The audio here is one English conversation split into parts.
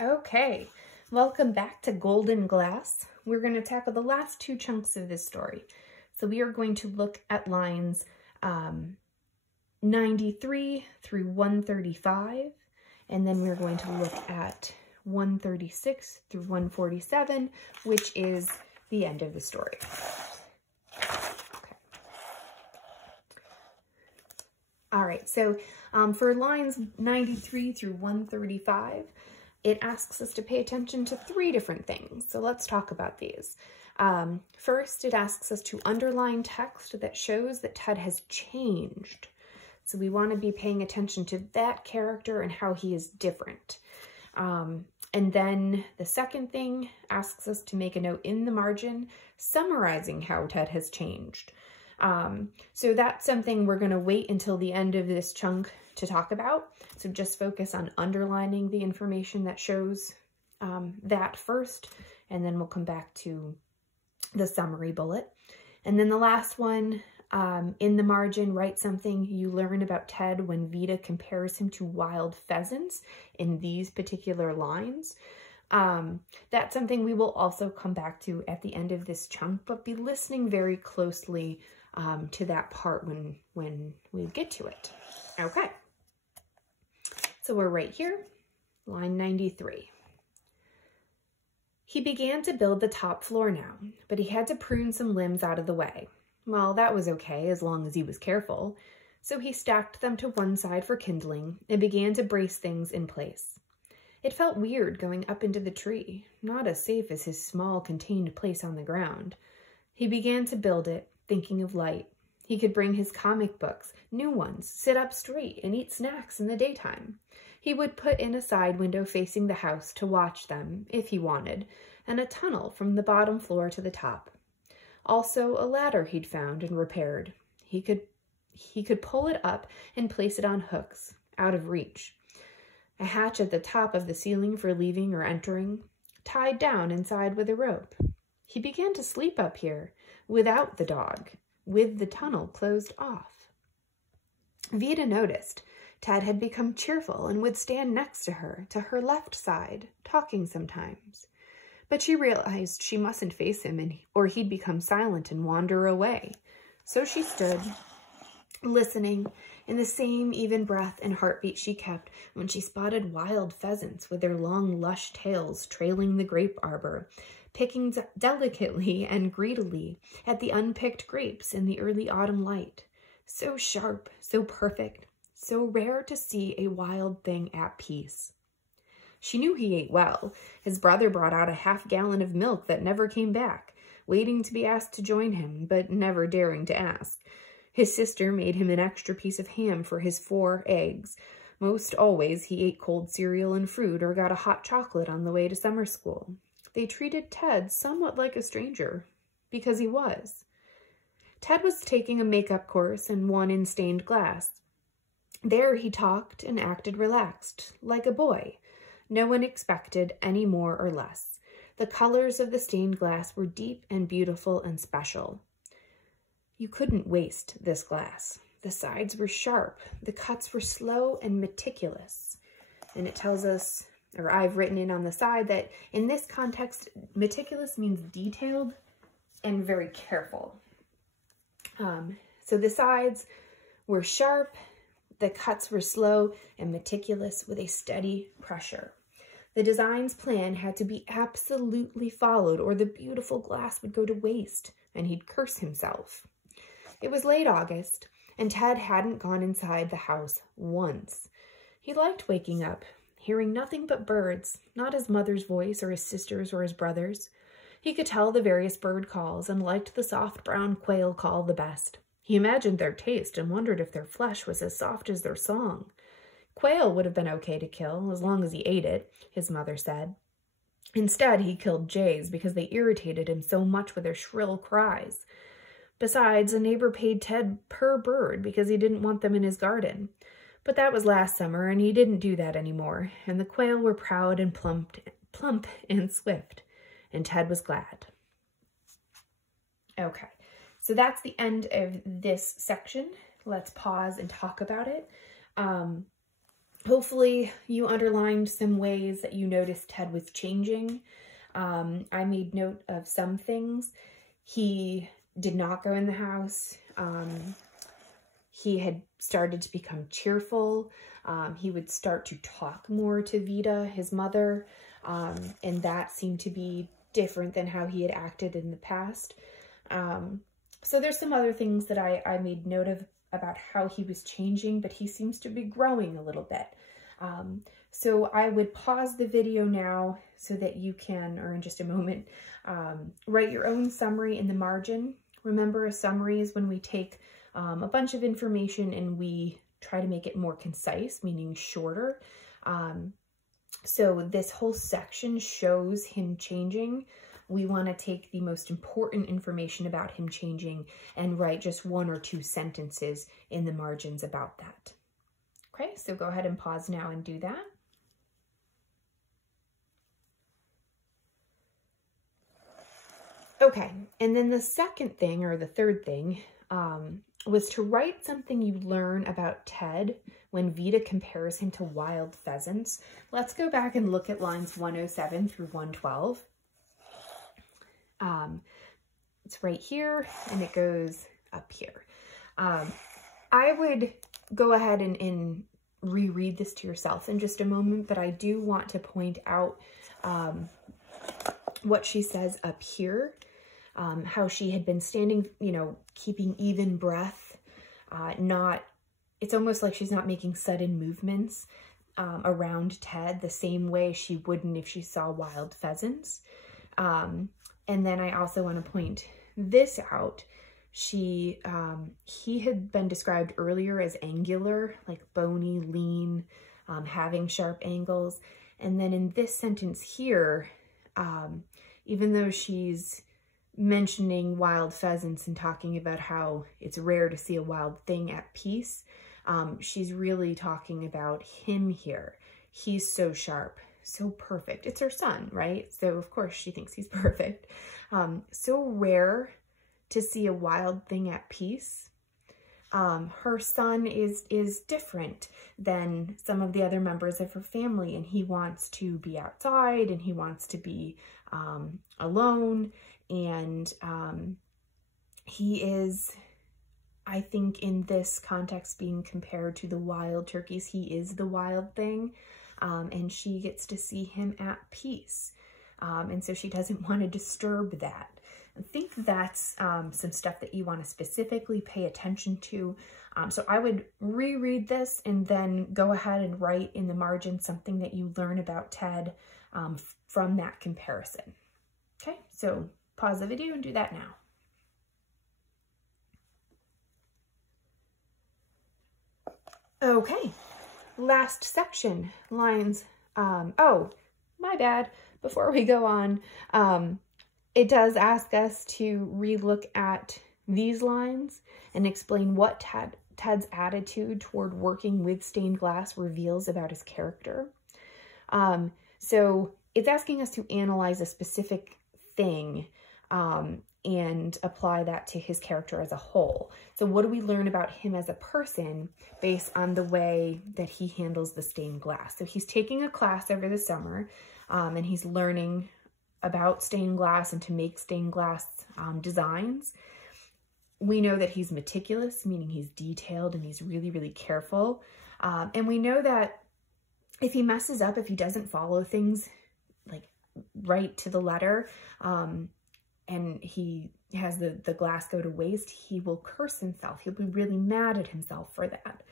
Okay, welcome back to Golden Glass. We're going to tackle the last two chunks of this story. So we are going to look at lines 93 through 135, and then we're going to look at 136 through 147, which is the end of the story. Okay. All right, so for lines 93 through 135, it asks us to pay attention to three different things. So let's talk about these. First, it asks us to underline text that shows that Ted has changed. So we want to be paying attention to that character and how he is different. And then the second thing asks us to make a note in the margin summarizing how Ted has changed. So that's something we're going to wait until the end of this chunk to talk about. So just focus on underlining the information that shows that first, and then we'll come back to the summary bullet. And then the last one, in the margin, write something you learn about Ted when Vita compares him to wild pheasants in these particular lines. That's something we will also come back to at the end of this chunk, but be listening very closely to that part when we get to it. Okay. So we're right here, line 93. He began to build the top floor now, but he had to prune some limbs out of the way. Well, that was okay as long as he was careful. So he stacked them to one side for kindling and began to brace things in place. It felt weird going up into the tree, not as safe as his small contained place on the ground. He began to build it, thinking of light. He could bring his comic books, new ones, sit up straight, and eat snacks in the daytime. He would put in a side window facing the house to watch them, if he wanted, and a tunnel from the bottom floor to the top. Also, a ladder he'd found and repaired. He could pull it up and place it on hooks, out of reach. A hatch at the top of the ceiling for leaving or entering, tied down inside with a rope. He began to sleep up here, without the dog, with the tunnel closed off. Vita noticed. Ted had become cheerful and would stand next to her left side, talking sometimes. But she realized she mustn't face him or he'd become silent and wander away. So she stood, listening, in the same even breath and heartbeat she kept when she spotted wild pheasants with their long, lush tails trailing the grape arbor, picking delicately and greedily at the unpicked grapes in the early autumn light. So sharp, so perfect, so rare to see a wild thing at peace. She knew he ate well. His brother brought out a half-gallon of milk that never came back, waiting to be asked to join him, but never daring to ask. His sister made him an extra piece of ham for his 4 eggs. Most always he ate cold cereal and fruit or got a hot chocolate on the way to summer school. They treated Ted somewhat like a stranger, because he was. Ted was taking a makeup course and one in stained glass. There he talked and acted relaxed, like a boy. No one expected any more or less. The colors of the stained glass were deep and beautiful and special. You couldn't waste this glass. The sides were sharp. The cuts were slow and meticulous. And it tells us, or I've written in on the side, that in this context, meticulous means detailed and very careful. So the sides were sharp. The cuts were slow and meticulous with a steady pressure. The design's plan had to be absolutely followed or the beautiful glass would go to waste and he'd curse himself. It was late August and Ted hadn't gone inside the house once. He liked waking up, hearing nothing but birds, not his mother's voice or his sister's or his brother's. He could tell the various bird calls and liked the soft brown quail call the best. He imagined their taste and wondered if their flesh was as soft as their song. Quail would have been okay to kill, as long as he ate it, his mother said. Instead, he killed jays because they irritated him so much with their shrill cries. Besides, a neighbor paid Ted per bird because he didn't want them in his garden. But that was last summer, and he didn't do that anymore, and the quail were proud and plump and swift, and Ted was glad. Okay. So that's the end of this section. Let's pause and talk about it. Hopefully you underlined some ways that you noticed Ted was changing. I made note of some things. He did not go in the house. He had started to become cheerful. He would start to talk more to Vita, his mother, and that seemed to be different than how he had acted in the past. So there's some other things that I made note of about how he was changing, but he seems to be growing a little bit. So I would pause the video now so that you can, or in just a moment, write your own summary in the margin. Remember, a summary is when we take a bunch of information and we try to make it more concise, meaning shorter. So this whole section shows him changing. We want to take the most important information about him changing and write just 1 or 2 sentences in the margins about that. Okay, so go ahead and pause now and do that. Okay, and then the second thing, or the third thing, was to write something you learn about Ted when Vita compares him to wild pheasants. Let's go back and look at lines 107 through 112. It's right here, and it goes up here. I would go ahead and reread this to yourself in just a moment, but I do want to point out what she says up here, how she had been standing, you know, keeping even breath, it's almost like she's not making sudden movements around Ted the same way she wouldn't if she saw wild pheasants. And then I also want to point this out. He had been described earlier as angular, like bony, lean, having sharp angles. And then in this sentence here, even though she's mentioning wild pheasants and talking about how it's rare to see a wild thing at peace, she's really talking about him here. He's so sharp, so perfect. It's her son, right? So of course she thinks he's perfect. So rare to see a wild thing at peace. Her son is different than some of the other members of her family, and he wants to be outside and he wants to be alone, and he is, I think in this context, being compared to the wild turkeys. He is the wild thing, and she gets to see him at peace, and so she doesn't want to disturb that. I think that's some stuff that you want to specifically pay attention to. So I would reread this and then go ahead and write in the margin something that you learn about Ted from that comparison. Okay, so pause the video and do that now. Okay, last section, lines, oh, my bad, before we go on, it does ask us to relook at these lines and explain what Ted's attitude toward working with stained glass reveals about his character. So it's asking us to analyze a specific thing and apply that to his character as a whole. So what do we learn about him as a person based on the way that he handles the stained glass? So he's taking a class over the summer and he's learning about stained glass and to make stained glass designs. We know that he's meticulous, meaning he's detailed and he's really, really careful. And we know that if he messes up, if he doesn't follow things like right to the letter, and he has the glass go to waste, he will curse himself. He'll be really mad at himself for that.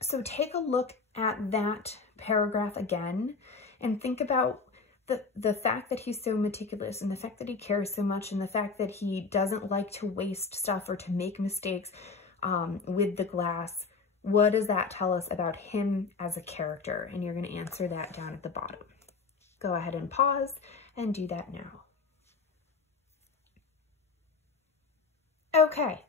So take a look at that paragraph again and think about the fact that he's so meticulous and the fact that he cares so much and the fact that he doesn't like to waste stuff or to make mistakes with the glass. What does that tell us about him as a character? And you're going to answer that down at the bottom. Go ahead and pause and do that now. Okay,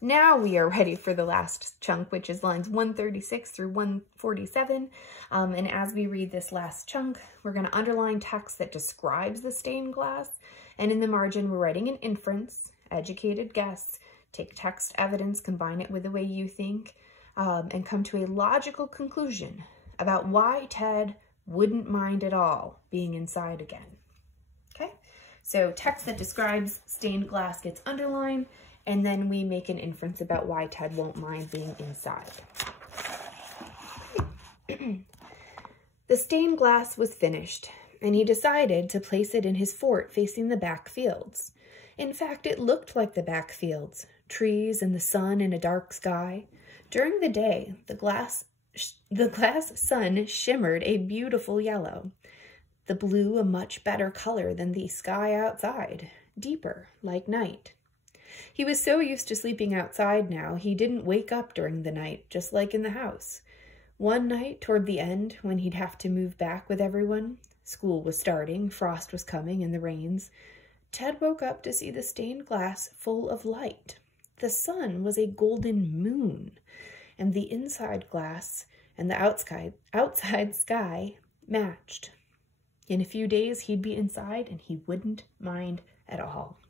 now we are ready for the last chunk, which is lines 136 through 147. And as we read this last chunk, we're going to underline text that describes the stained glass. And in the margin, we're writing an inference, educated guess, take text evidence, combine it with the way you think. and come to a logical conclusion about why Ted wouldn't mind at all being inside again. Okay, so text that describes stained glass gets underlined, and then we make an inference about why Ted won't mind being inside. The stained glass was finished, and he decided to place it in his fort facing the back fields. In fact, it looked like the back fields, trees and the sun in a dark sky. During the day, the glass sun shimmered a beautiful yellow, the blue a much better color than the sky outside, deeper, like night. He was so used to sleeping outside now, he didn't wake up during the night, just like in the house. One night, toward the end, when he'd have to move back with everyone, school was starting, frost was coming, and the rains, Ted woke up to see the stained glass full of light. The sun was a golden moon, and the inside glass and the outside sky matched. In a few days, he'd be inside, and he wouldn't mind at all.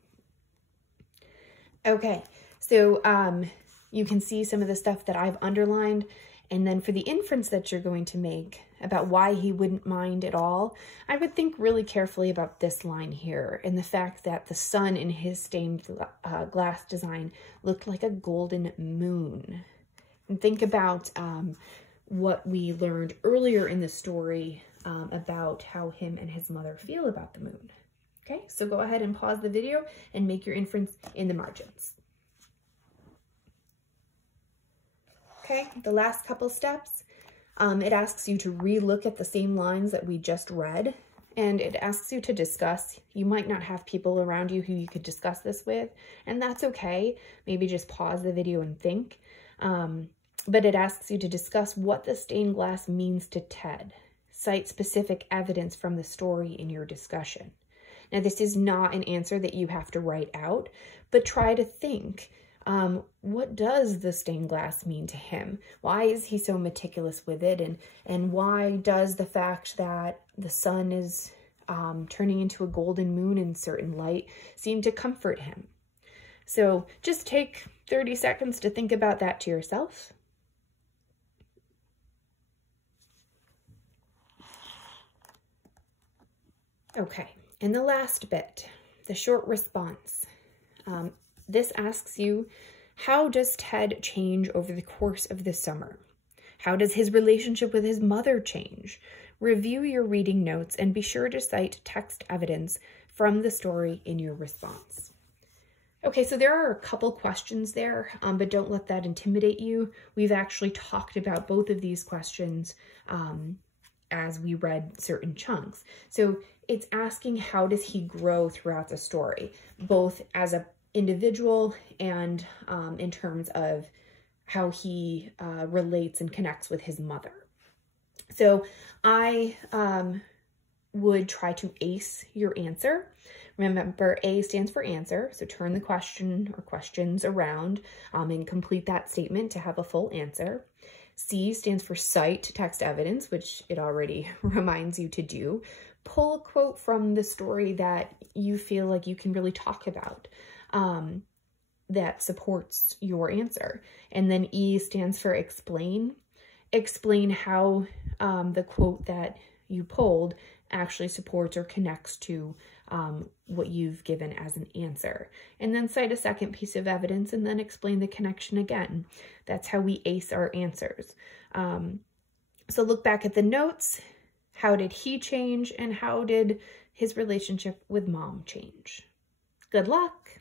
Okay, so you can see some of the stuff that I've underlined. And then for the inference that you're going to make about why he wouldn't mind at all, I would think really carefully about this line here and the fact that the sun in his stained glass design looked like a golden moon. And think about what we learned earlier in the story about how him and his mother feel about the moon. Okay, so go ahead and pause the video and make your inference in the margins. Okay, the last couple steps, it asks you to re-look at the same lines that we just read, and it asks you to discuss. You might not have people around you who you could discuss this with, and that's okay. Maybe just pause the video and think. But it asks you to discuss what the stained glass means to Ted. Cite specific evidence from the story in your discussion. Now, this is not an answer that you have to write out, but try to think. What does the stained glass mean to him? Why is he so meticulous with it? And why does the fact that the sun is turning into a golden moon in certain light seem to comfort him? So just take 30 seconds to think about that to yourself. Okay, and the last bit, the short response. This asks you, how does Ted change over the course of the summer? How does his relationship with his mother change? Review your reading notes and be sure to cite text evidence from the story in your response. Okay, so there are a couple questions there, but don't let that intimidate you. We've actually talked about both of these questions as we read certain chunks. So it's asking, how does he grow throughout the story, both as an individual and in terms of how he relates and connects with his mother. So I would try to ace your answer. Remember, A stands for answer, so turn the question or questions around and complete that statement to have a full answer. C stands for cite text evidence, which it already reminds you to do. Pull a quote from the story that you feel like you can really talk about that supports your answer. And then E stands for explain. Explain how the quote that you pulled actually supports or connects to what you've given as an answer. And then cite a second piece of evidence and then explain the connection again. That's how we ace our answers. So look back at the notes. How did he change and how did his relationship with mom change? Good luck.